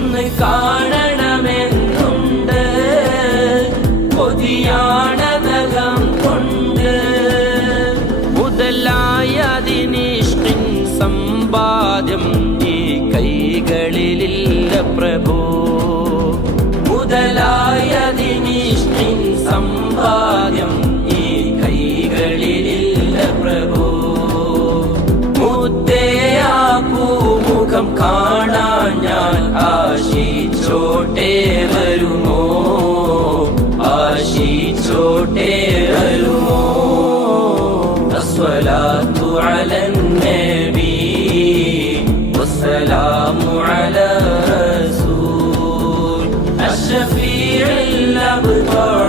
ഒന്ന് കാണണമെന്നുണ്ട്, കൊതിയാണതകം കൊണ്ട്. മുതലായതിനിഷ്കിൻ സമ്പാദ്യം ഈ കൈകളിലില്ല പ്രഭു. മുതലായതിനിഷ്കിൻ സമ്പാദ്യം ഈ കൈകളിലില്ല പ്രഭു. മുത്തയാപ്പൂമുഖം കാണാൻ ഞാൻ ആശിച്ചോട്ടേ വരുമോ, ആശിച്ചോട്ടേ വരുമോ. അസ്സലാത്തു അലൻ നബി വസ്സലാമു അലാ റസൂൽ അഷ്ഫീഇൽ അബ്താർ